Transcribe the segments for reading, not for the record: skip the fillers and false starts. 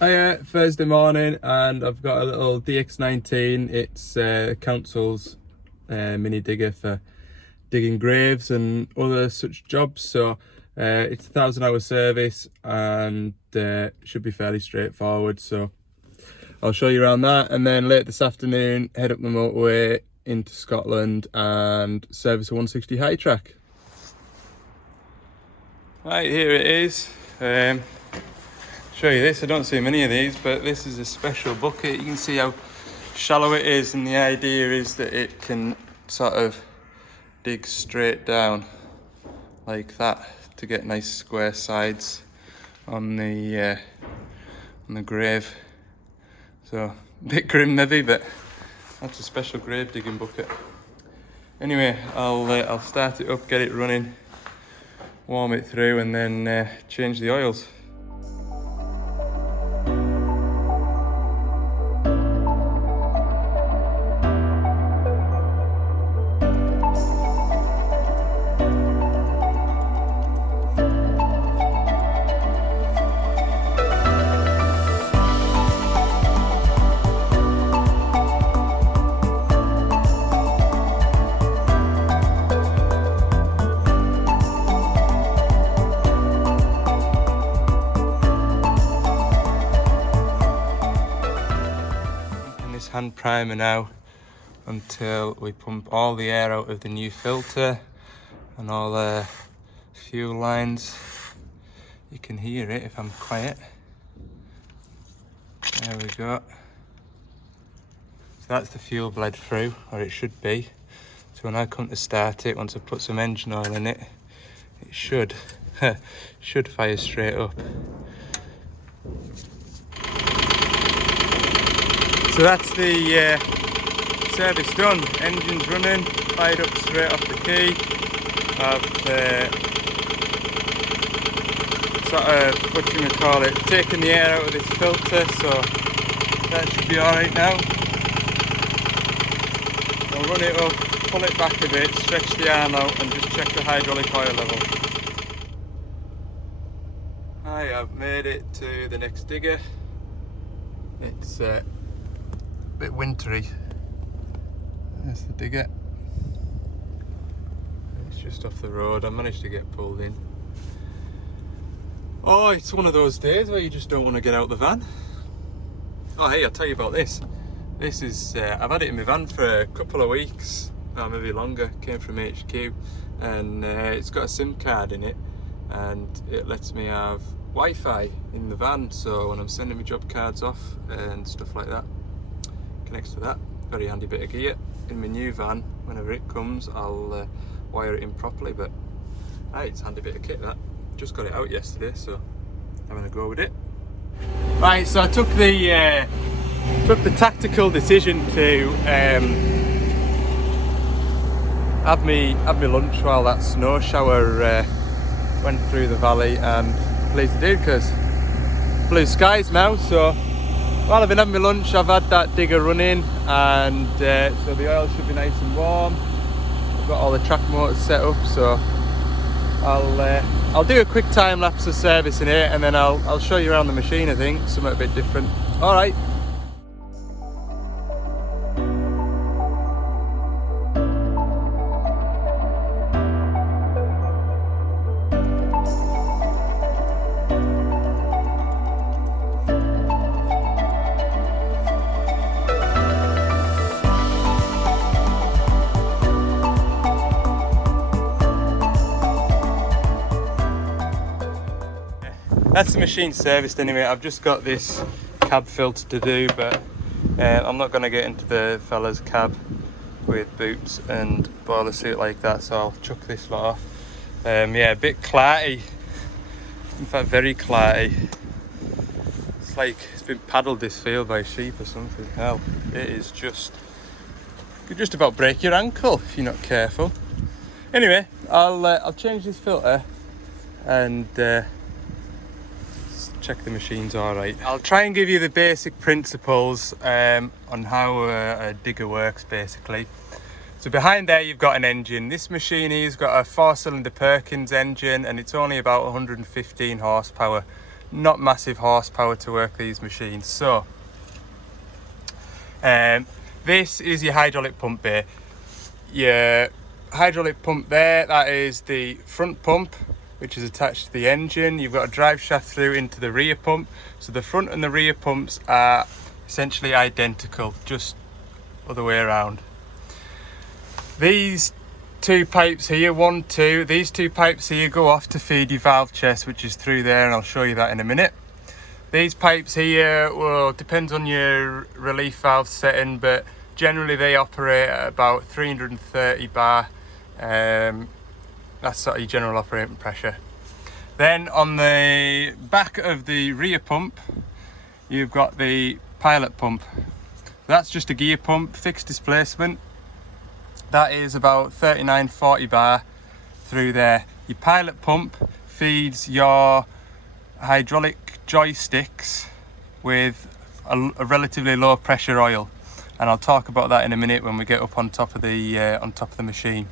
Hiya, Thursday morning, and I've got a little DX19. It's council's mini digger for digging graves and other such jobs. So it's a 1,000-hour service and should be fairly straightforward. So I'll show you around that, and then later this afternoon head up the motorway into Scotland and service a 160 high track. Right, here it is. Show you this. I don't see many of these, but this is a special bucket. You can see how shallow it is, and the idea is that it can sort of dig straight down like that to get nice square sides on the grave. So a bit grim maybe, but that's a special grave digging bucket. Anyway, I'll start it up, get it running, warm it through, and then change the oils. Hand primer now until we pump all the air out of the new filter and all the fuel lines. You can hear it if I'm quiet. There we go. So that's the fuel bled through, or it should be. So when I come to start it, once I put some engine oil in it, it should fire straight up. So that's the service done. Engine's running, fired up straight off the key. I've taken the air out of this filter, so that should be alright now. I'll run it up, pull it back a bit, stretch the arm out, and just check the hydraulic oil level. Hi, I've made it to the next digger. It's bit wintry. There's the digger. It's just off the road. I managed to get pulled in. Oh, it's one of those days where you just don't want to get out the van. Oh hey, I'll tell you about this. This is I've had it in my van for a couple of weeks, or maybe longer. Came from HQ, and it's got a SIM card in it, and it lets me have Wi-Fi in the van, so when I'm sending my job cards off and stuff like that, connects to that. Very handy bit of gear. In my new van, whenever it comes, I'll wire it in properly, but hey, it's a handy bit of kit that. Just got it out yesterday, so I'm gonna go with it. Right, so I took the tactical decision to have me lunch while that snow shower went through the valley, and pleased to do, because blue skies now. So while I've been having my lunch, I've had that digger running, and so the oil should be nice and warm. I've got all the track motors set up, so I'll do a quick time lapse of servicing it, and then I'll show you around the machine. I think something a bit different. All right. That's the machine serviced anyway. I've just got this cab filter to do, but I'm not going to get into the fella's cab with boots and boiler suit like that, so I'll chuck this lot off. Yeah, a bit clarty, in fact very clarty. It's like it's been paddled, this field, by sheep or something. Hell, it is just, you could just about break your ankle if you're not careful. Anyway, I'll change this filter and check the machine's all right. I'll try and give you the basic principles on how a digger works basically. So behind there you've got an engine. This machine here's got a 4-cylinder Perkins engine, and it's only about 115 horsepower. not massive horsepower to work these machines. So this is your hydraulic pump bay. Your hydraulic pump there, that is the front pump, which is attached to the engine. You've got a drive shaft through into the rear pump. So the front and the rear pumps are essentially identical, just other way around. These two pipes here, these two pipes here go off to feed your valve chest, which is through there, and I'll show you that in a minute. These pipes here, well, depends on your relief valve setting, but generally they operate at about 330 bar. That's sort of your general operating pressure. Then on the back of the rear pump, you've got the pilot pump. That's just a gear pump, fixed displacement. That is about 39-40 bar through there. Your pilot pump feeds your hydraulic joysticks with a relatively low pressure oil, and I'll talk about that in a minute when we get up on top of the machine.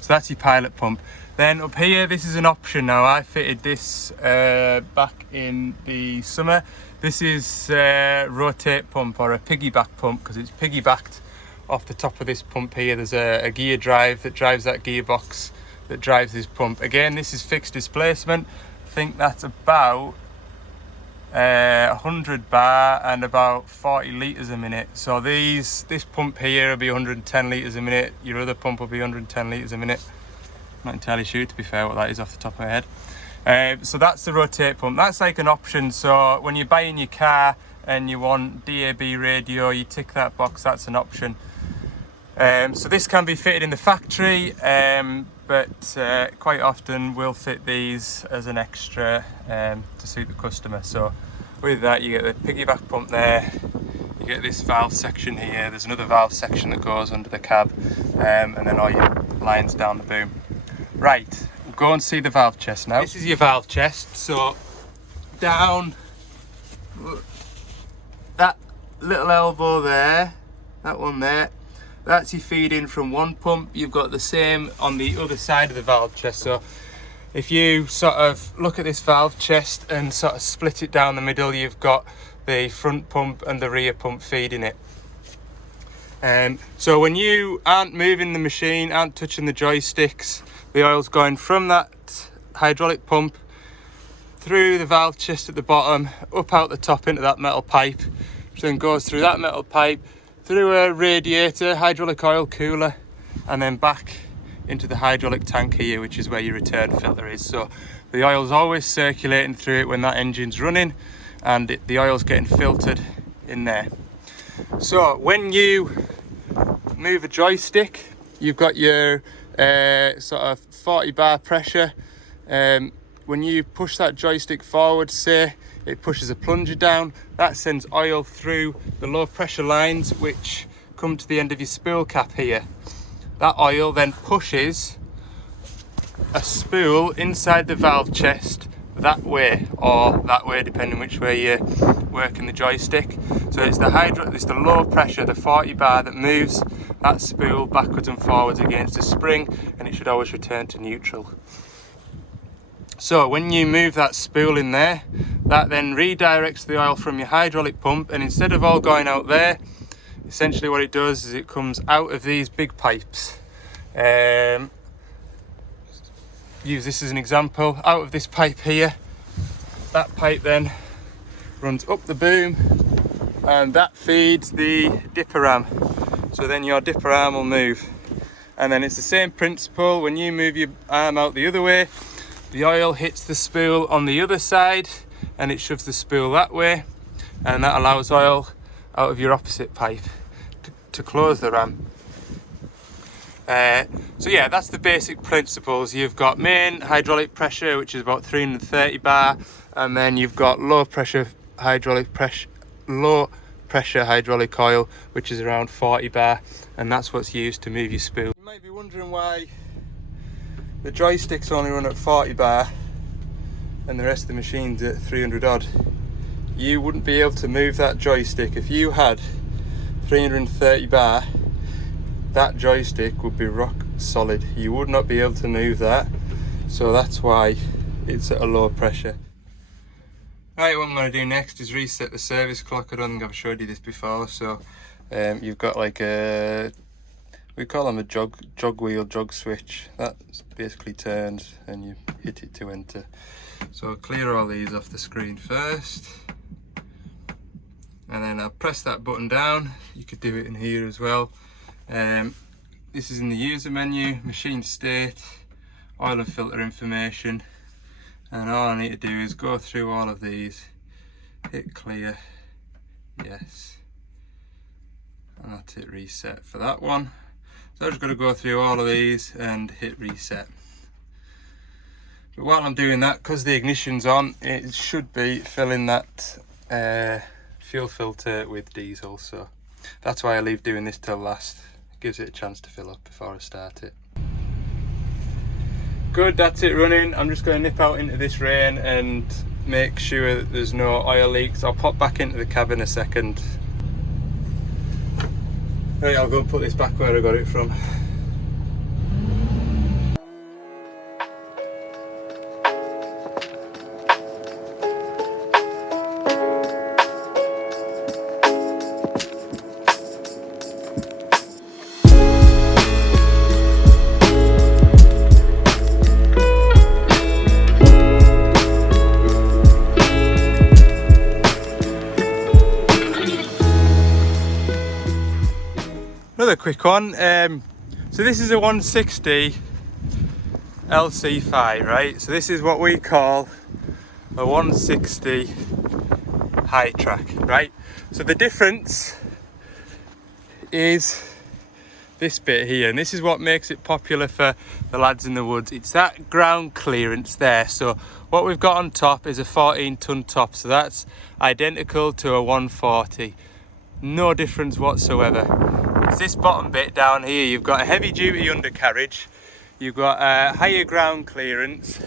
So that's your pilot pump. Then up here, this is an option now. I fitted this back in the summer. This is a rotate pump, or a piggyback pump, because it's piggybacked off the top of this pump here. There's a gear drive that drives that gearbox that drives this pump. Again, this is fixed displacement. I think that's about 100 bar and about 40 litres a minute. So this pump here will be 110 litres a minute. Your other pump will be 110 litres a minute. Not entirely sure, to be fair, what that is off the top of my head. So that's the rotate pump. That's like an option. So when you're buying your car and you want DAB radio, you tick that box, that's an option. So this can be fitted in the factory, but quite often we'll fit these as an extra to suit the customer. So with that, you get the piggyback pump there, you get this valve section here, there's another valve section that goes under the cab, and then all your lines down the boom. Right, we'll go and see the valve chest now. This is your valve chest. So down that little elbow there, that one there, that's your feed in from one pump. You've got the same on the other side of the valve chest. So if you sort of look at this valve chest and sort of split it down the middle, you've got the front pump and the rear pump feeding it. So when you aren't moving the machine, aren't touching the joysticks, the oil's going from that hydraulic pump through the valve chest at the bottom, up out the top into that metal pipe, which then goes through that metal pipe, through a radiator, hydraulic oil cooler, and then back into the hydraulic tank here, which is where your return filter is. So the oil's always circulating through it when that engine's running, and the oil's getting filtered in there. So when you move a joystick, you've got your sort of 40 bar pressure. When you push that joystick forward, say it pushes a plunger down, that sends oil through the low pressure lines which come to the end of your spool cap here. That oil then pushes a spool inside the valve chest that way, or that way, depending which way you're working the joystick. So it's the low pressure, the 40 bar, that moves that spool backwards and forwards against a spring, and it should always return to neutral. So when you move that spool in there, that then redirects the oil from your hydraulic pump, and instead of all going out there, essentially what it does is it comes out of these big pipes. Use this as an example. Out of this pipe here, that pipe then runs up the boom, and that feeds the dipper arm. So then your dipper arm will move, and then it's the same principle. When you move your arm out the other way, the oil hits the spool on the other side and it shoves the spool that way, and that allows oil out of your opposite pipe to close the ram. So yeah, that's the basic principles. You've got main hydraulic pressure, which is about 330 bar, and then you've got low pressure hydraulic oil, which is around 40 bar, and that's what's used to move your spool. You might be wondering why the joysticks only run at 40 bar and the rest of the machine's at 300 odd. You wouldn't be able to move that joystick. If you had 330 bar, that joystick would be rock solid. You would not be able to move that, so that's why it's at a low pressure. Right, what I'm going to do next is reset the service clock. I don't think I've showed you this before. So you've got like a, we call them a jog wheel, jog switch. That's basically turns and you hit it to enter. So I'll clear all these off the screen first. And then I'll press that button down. You could do it in here as well. This is in the user menu, machine state, oil and filter information. And all I need to do is go through all of these, hit clear, yes. And that's hit reset for that one. So I'm just going to go through all of these and hit reset. But while I'm doing that, because the ignition's on, it should be filling that fuel filter with diesel, so that's why I leave doing this till last. It gives it a chance to fill up before I start it. Good, that's it running. I'm just going to nip out into this rain and make sure that there's no oil leaks. I'll pop back into the cab in a second. Right, I'll go and put this back where I got it from. Another quick one. So this is a 160 LC5, right? So this is what we call a 160 high track, right? So the difference is this bit here, and this is what makes it popular for the lads in the woods. It's that ground clearance there. So what we've got on top is a 14-ton top, so that's identical to a 140. No difference whatsoever. It's this bottom bit down here. You've got a heavy duty undercarriage, you've got a higher ground clearance,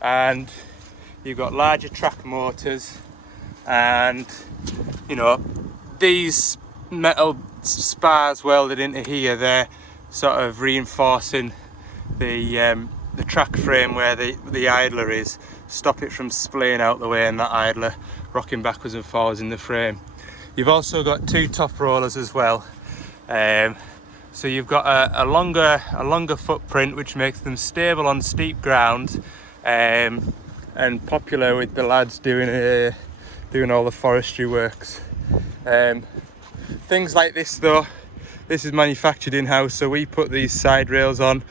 and you've got larger track motors, and you know, these metal spars welded into here, they're sort of reinforcing the track frame where the idler is, stop it from splaying out the way and that idler rocking backwards and forwards in the frame. You've also got two top rollers as well. So you've got a longer footprint, which makes them stable on steep ground, and popular with the lads doing all the forestry works. Things like this though, this is manufactured in-house, so we put these side rails on.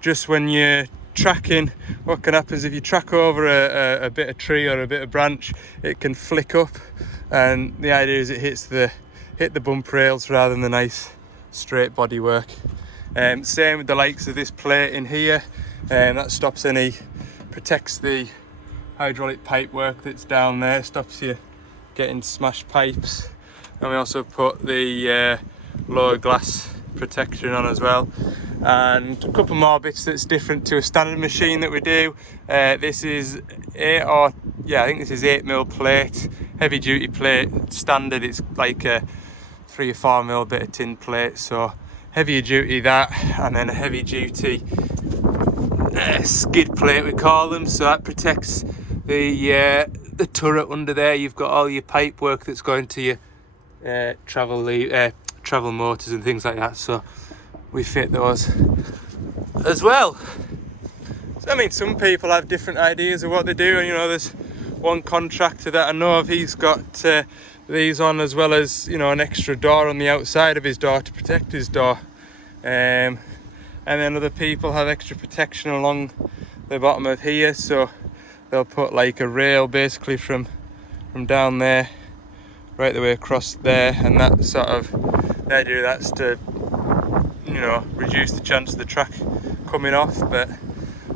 Just when you're tracking, what can happen is if you track over a bit of tree or a bit of branch, it can flick up, and the idea is it hit the bump rails rather than the nice straight bodywork. Same with the likes of this plate in here, that stops protects the hydraulic pipe work that's down there, stops you getting smashed pipes. And we also put the lower glass protection on as well. And a couple more bits that's different to a standard machine that we do. This is 8mm plate, heavy duty plate. Standard, it's like a 3 or 4mm bit of tin plate, so heavier duty that, and then a heavy duty skid plate we call them, so that protects the turret under there. You've got all your pipe work that's going to your travel motors and things like that, so we fit those as well. So, I mean, some people have different ideas of what they do, and you know, there's one contractor that I know of, he's got these on as well as, you know, an extra door on the outside of his door to protect his door, and then other people have extra protection along the bottom of here, so they'll put like a rail basically from down there right the way across there, and that sort of, the idea of that's to, you know, reduce the chance of the track coming off. But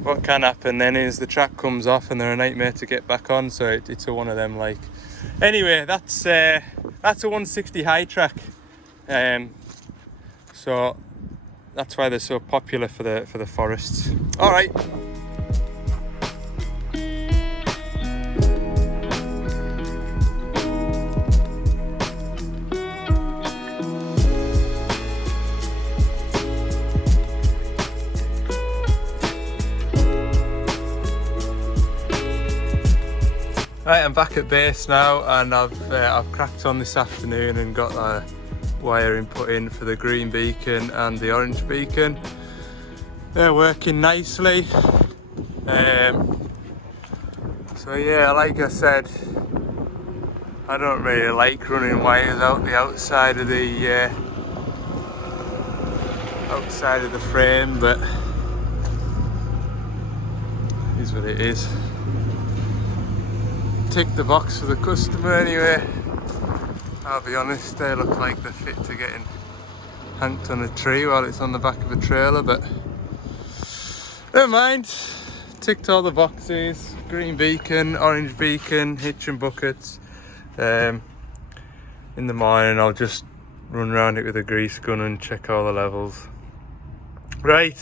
what can happen then is the track comes off and they're a nightmare to get back on, so it's a one of them. Like, anyway, that's a 160 high track, so that's why they're so popular for the forests. All right. Right, I'm back at base now, and I've cracked on this afternoon and got the wiring put in for the green beacon and the orange beacon. They're working nicely. So yeah, like I said, I don't really like running wires out the outside of the frame, but it is what it is. Tick the box for the customer anyway. I'll be honest, they look like they're fit to getting hanked on a tree while it's on the back of a trailer, but never mind. Ticked all the boxes. Green beacon, orange beacon, hitch and buckets. In the morning I'll just run around it with a grease gun and check all the levels. Right,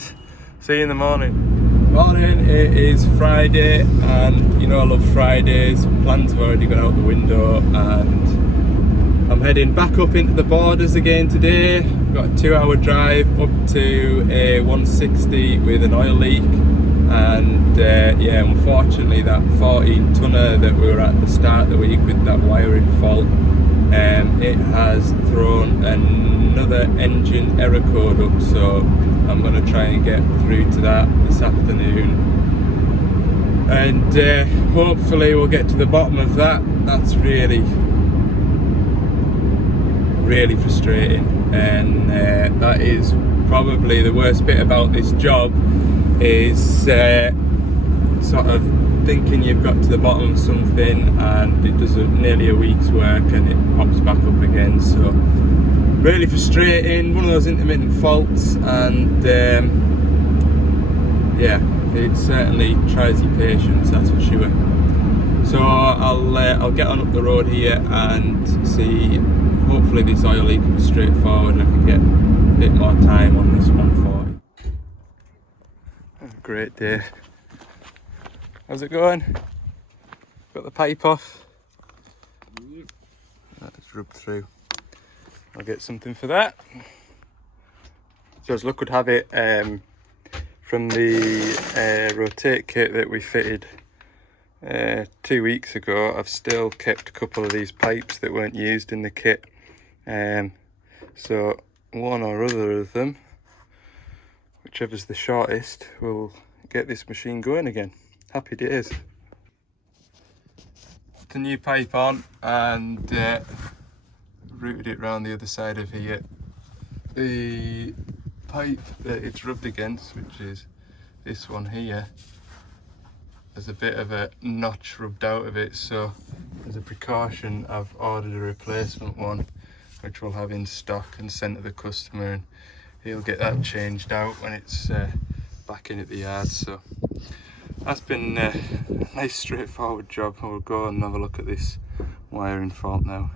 see you in the morning. Morning, it is Friday, and you know I love Fridays. Plans have already gone out the window, and I'm heading back up into the borders again today. We've got a 2-hour drive up to a 160 with an oil leak, and yeah, unfortunately that 14 tonner that we were at the start of the week with that wiring fault, it has thrown another engine error code up, so I'm going to try and get through to that this afternoon, and hopefully we'll get to the bottom of that. That's really frustrating, and that is probably the worst bit about this job, is sort of thinking you've got to the bottom of something and it does nearly a week's work and it pops back up again. So really frustrating, one of those intermittent faults, and yeah, it certainly tries your patience, that's for sure. So I'll get on up the road here and see. Hopefully this oil leak will be straightforward and I can get a bit more time on this 140. Great day. How's it going? Got the pipe off? That's rubbed through. I'll get something for that. So as luck would have it, from the rotate kit that we fitted 2 weeks ago, I've still kept a couple of these pipes that weren't used in the kit. So one or other of them, whichever's the shortest, will get this machine going again. Happy days. The new pipe on, and routed it round the other side of here. The pipe that it's rubbed against, which is this one here, there's a bit of a notch rubbed out of it, so as a precaution I've ordered a replacement one which we'll have in stock and sent to the customer, and he'll get that changed out when it's back in at the yard. So that's been a nice straightforward job. We'll go and have a look at this wiring fault now.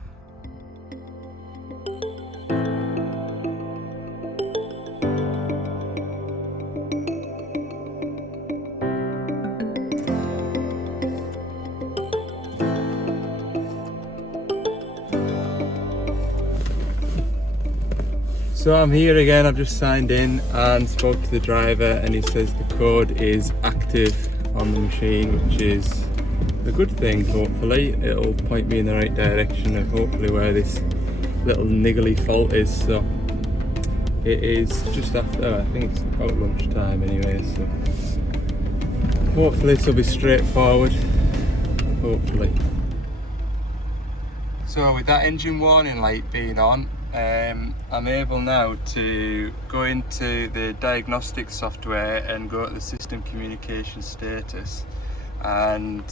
So I'm here again, I've just signed in and spoke to the driver, and he says the code is active on the machine, which is a good thing. Hopefully it'll point me in the right direction of hopefully where this little niggly fault is. So it is just after, I think it's about lunchtime anyway, so hopefully it'll be straightforward, hopefully. So with that engine warning light being on, I'm able now to go into the Diagnostic software and go to the system communication status, and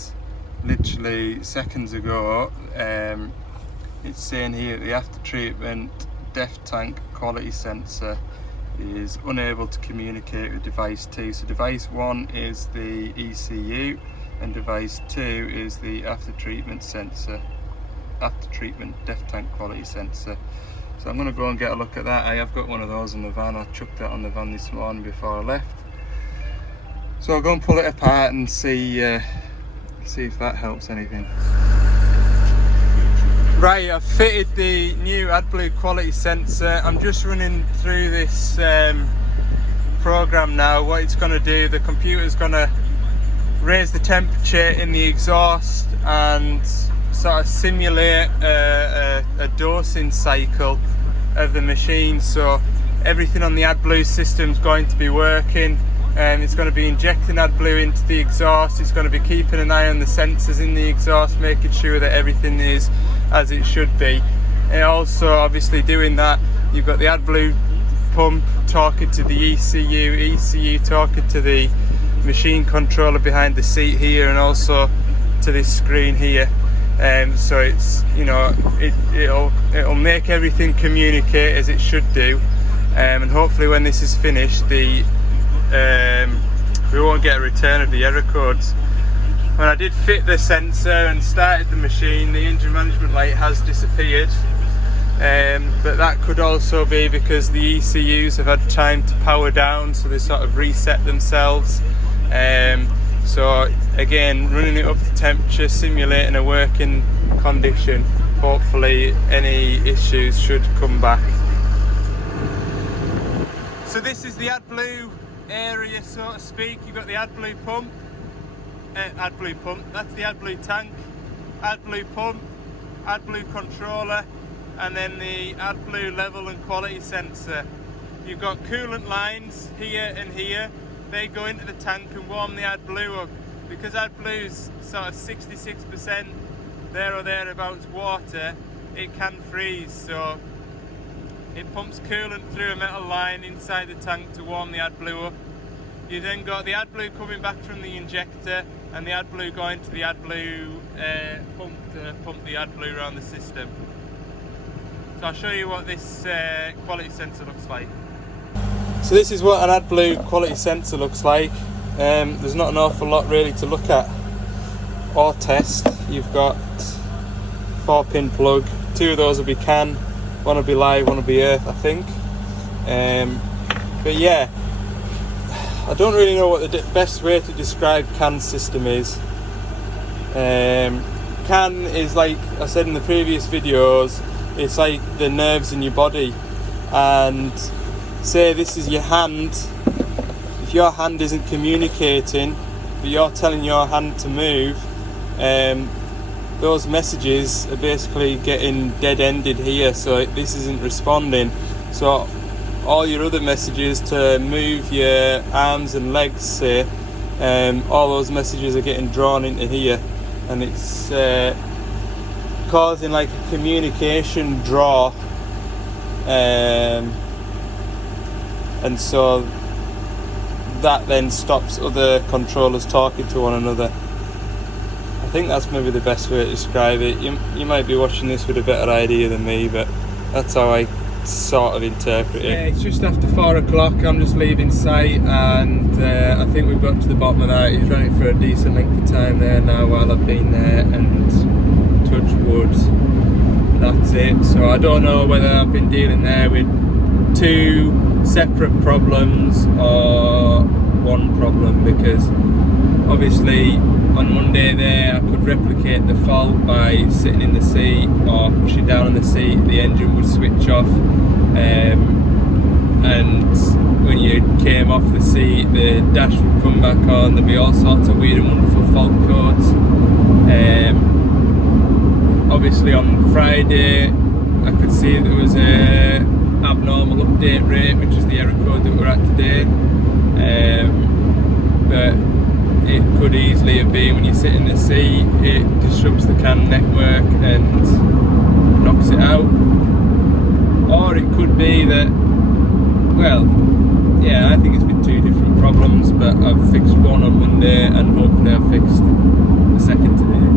literally seconds ago it's saying here the after treatment def tank quality sensor is unable to communicate with device 2. So device 1 is the ECU and device 2 is the after treatment sensor, after treatment def tank quality sensor. So I'm going to go and get a look at that. I have got one of those in the van. I chucked that on the van this morning before I left. So I'll go and pull it apart and see if that helps anything. Right, I've fitted the new AdBlue quality sensor. I'm just running through this program now. What it's going to do, the computer's going to raise the temperature in the exhaust and sort of simulate a dosing cycle of the machine. So everything on the AdBlue system is going to be working, and it's going to be injecting AdBlue into the exhaust. It's going to be keeping an eye on the sensors in the exhaust, making sure that everything is as it should be. And also, obviously, doing that, you've got the AdBlue pump talking to the ECU talking to the machine controller behind the seat here, and also to this screen here. So it's, you know, it'll make everything communicate as it should do, and hopefully when this is finished, we won't get a return of the error codes. When I did fit the sensor and started the machine, the engine management light has disappeared, but that could also be because the ECUs have had time to power down, so they sort of reset themselves. So again, running it up to temperature, simulating a working condition, hopefully any issues should come back. So this is the AdBlue area, so to speak. You've got the AdBlue pump, that's the AdBlue tank, AdBlue pump, AdBlue controller, and then the AdBlue level and quality sensor. You've got coolant lines here and here. They go into the tank and warm the AdBlue up. Because AdBlue's sort of 66% there or thereabouts water, it can freeze, so it pumps coolant through a metal line inside the tank to warm the AdBlue up. You then got the AdBlue coming back from the injector, and the AdBlue going to the AdBlue pump to pump the AdBlue around the system. So I'll show you what this quality sensor looks like. So this is what an AdBlue quality sensor looks like. There's not an awful lot really to look at or test. You've got 4-pin plug, 2 of those will be CAN, 1 will be live, 1 will be earth, I think. But yeah, I don't really know what the best way to describe CAN system is. CAN is, like I said in the previous videos, it's like the nerves in your body. And say this is your hand. If your hand isn't communicating, but you're telling your hand to move, those messages are basically getting dead-ended here, so this isn't responding. So all your other messages to move your arms and legs, say, all those messages are getting drawn into here, and it's causing like a communication draw, and so that then stops other controllers talking to one another. I think that's maybe the best way to describe it. You might be watching this with a better idea than me, but that's how I sort of interpret it. Yeah, it's just after 4 o'clock. I'm just leaving site, and I think we've got to the bottom of that. He's running for a decent length of time there now while I've been there, and touch wood, that's it. So I don't know whether I've been dealing there with 2 separate problems or 1 problem, because obviously on Monday there I could replicate the fault by sitting in the seat or pushing down on the seat, the engine would switch off, and when you came off the seat the dash would come back on. There'd be all sorts of weird and wonderful fault codes. Obviously on Friday I could see there was a abnormal update rate, which is the error code that we're at today, but it could easily have been when you sit in the seat, it disrupts the CAN network and knocks it out. Or it could be that, well, yeah, I think it's been 2 different problems, but I've fixed 1 on Monday and hopefully I've fixed the second today.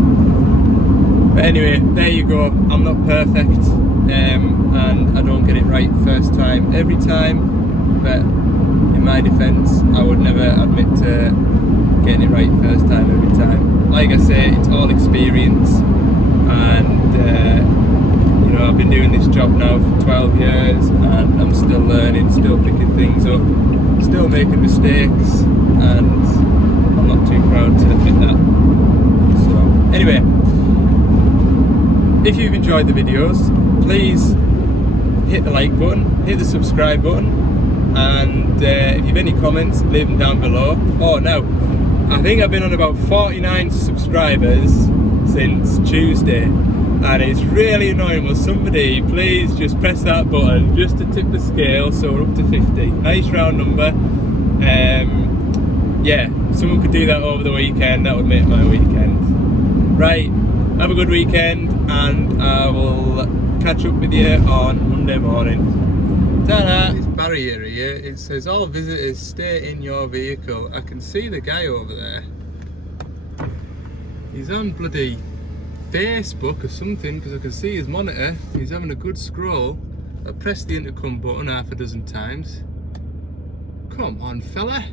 But anyway, there you go. I'm not perfect, and I don't get it right first time every time, but in my defence I would never admit to getting it right first time every time. Like I say, it's all experience, and you know, I've been doing this job now for 12 years and I'm still learning, still picking things up, still making mistakes, and I'm not too proud to admit that. So anyway, if you've enjoyed the videos, please hit the like button, hit the subscribe button, and if you've any comments, leave them down below. Oh, now, I think I've been on about 49 subscribers since Tuesday, and it's really annoying. Will somebody please just press that button just to tip the scale so we're up to 50? Nice round number. Yeah, someone could do that over the weekend, that would make my weekend. Right, have a good weekend, and I will catch up with you on Monday morning. Ta-da! This barrier here, it says all visitors stay in your vehicle. I can see the guy over there. He's on bloody Facebook or something, because I can see his monitor. He's having a good scroll. I pressed the intercom button half a dozen times. Come on, fella.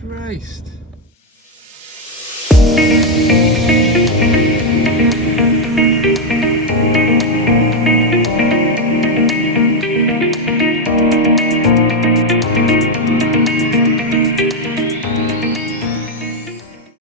Christ.